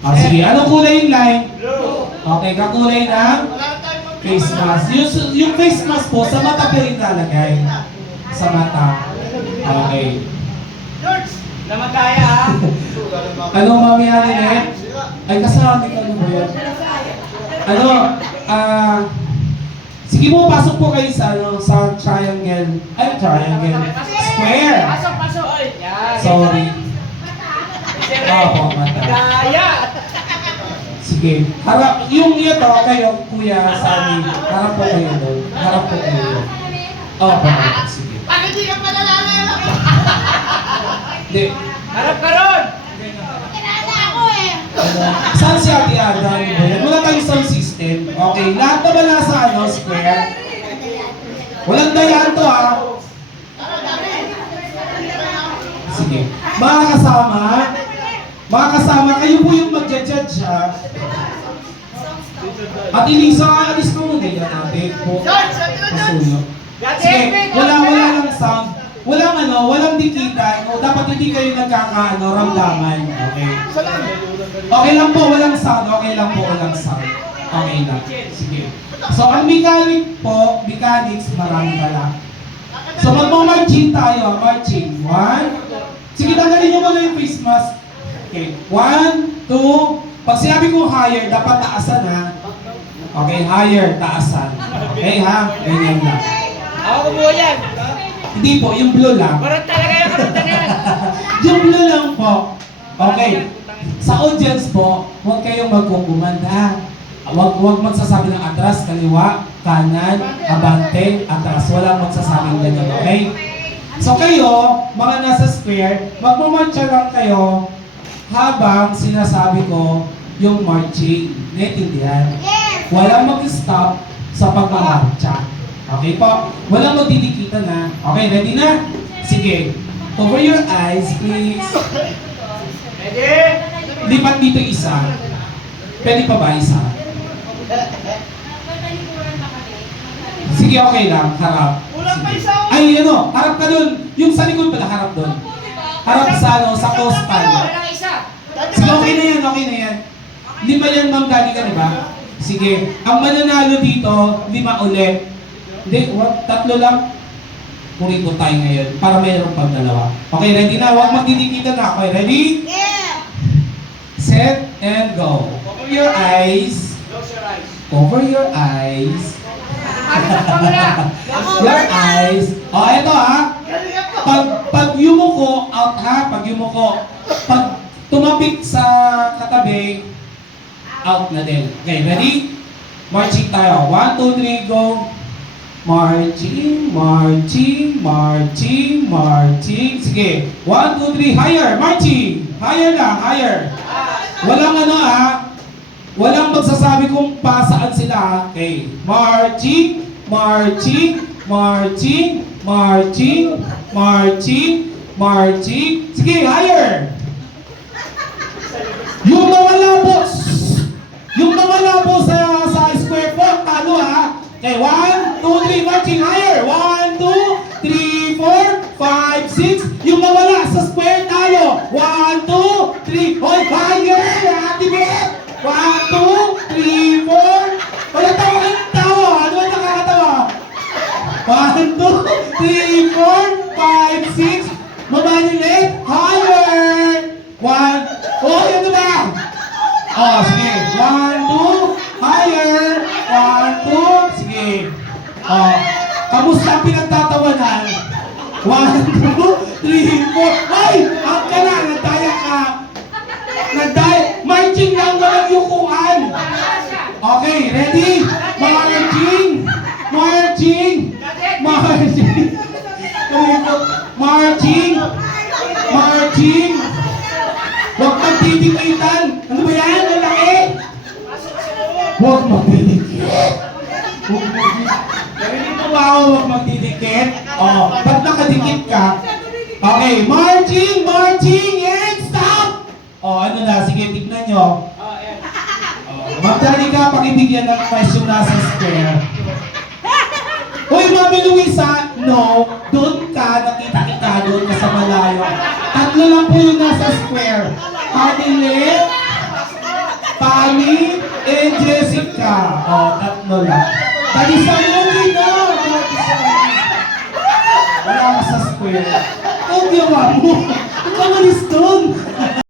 Sige, anong kulay yung line? Okay, kakulay ng face mask. Yung face mask po, sa mata po rin nalagay. Sa mata. Okay. Namataya ha? Ano, Mami Annette? Ay, kasama ka ano ba yan? Ano, sige po, pasok po kayo sa, sa triangle. Ay, triangle. Square. Pasok. Yan. Sorry. Oo, mata. Gaya! Sige. Harap, yung ito, kayo, Kuya Sunny. Harap po kayo doon. Harap po kayo doon. Oo, sige. Bakit di ka palalala yun? Hindi. Harap ka ron! Kilala ako eh. Ano, saan si Ate Ada? Wala tayong sound system. Okay, lahat na ba nasa square? Walang dayaan to ha. Sige. Mga kasama, kayo po yung mag-judge ha. At Elisa, alis ka muna yan natin po. Masuno. Sige, wala lang sound. Walang dikitan. O dapat hindi kayo ramdaman. Okay. Okay lang po, walang sound. Okay lang po, walang sound. Okay lang. Sige. So, ang mechanics, marami pala. So, magmamarching tayo. Marching. 1. Sige, tanggalin nyo muna yung face mask. Okay. 1, 2. Pag sinabi ko higher, dapat taasan ha. Okay, higher, taasan. Okay ha? Ganyan lang. Ako kumuha yan. Hindi po, yung blue lang. Parang talaga yung karutan yan. Yung blue lang po. Okay. Sa audience po, huwag kayong magkukumanda. Huwag magsasabi ng atras, kaliwa, kanan, abante, atras. Walang magsasabing ganyan, okay? So kayo, mga nasa square, magmamarcha lang kayo habang sinasabi ko yung marching. Naintindihan? Yes. Walang mag-stop sa pagmamarcha. Okay po? Walang magdidikitan na. Okay, ready na? Sige. Cover your eyes, please. Ready? Lipat dito isa. Pwede pa ba isa? Sige, okay lang. Harap. Kulang pa Sige. isa. Ay, harap ka dun. Yung sa likod pala, harap dun. Harap sa coastal. Walang isa. Sige, okay na yan. 5 yan, Ma'am Dani ka, di ba? Sige. Ang mananalo dito, 5 ulit. Hindi, 3 lang. Purito tayo ngayon para mayroong pang 2. Okay, ready na? Huwag magdidikitan na. Okay, ready? Yeah. Set and go. Cover your eyes. Close your eyes. Cover your eyes. Close Your eyes. Oh, eto ha. Pag yumuko, out ha. Pag yumuko. Pag tumapik sa katabi, out na din. Okay, ready? Marching tayo. 1, 2, 3, go. Marching. Sige. 1, 2, 3, higher. Marching. Higher lang, higher. Walang walang magsasabi kung pa saan sila ha. Okay. Marching. Sige, higher. Yung nawala po sa square po, talo ha. Okay, 1, 2, 3, marching higher. 1, 2, 3, 4, 5, 6. Yung nawala sa square tayo. 1, 2, 3. Hoy, higher! Ate Beth! 1, 2, 3, 4. Wala tawa kayo ng tawa. Ano ba nakakatawa? 1, 2, 3, 4, 5, 6. Mabanulit. Higher! 1. Oh, ano ba? Oh, sige. 1, 2. Higher. 1, 2. Sige. Oh, kamusta ang pinagtatawanan? 1, 2, 3, 4. Ay! Ang ka na! Nagdaya ka! Marching lang, walang yukuan! Okay, ready? Marching! Huwag magdidikitan! Ano ba yan? Ang laki! Huwag magdidikit! Narinig mo ba ako huwag magdidikit? Oh, ba't nakadikit ka? Okay, marching! And stop! Oh, ano na? Sige, tignan nyo. Magdali ka, pakibigyan ng question nasa square. Uy, Mami Luisa, no, doon ka, nakita kita doon ka sa malayo. 3 lang po yung nasa square. Hadilit, Ami, and Jessica. Tatlo lang. Talisan mo na! Wala ka sa square. Ang gawa mo! Ikaw malis doon!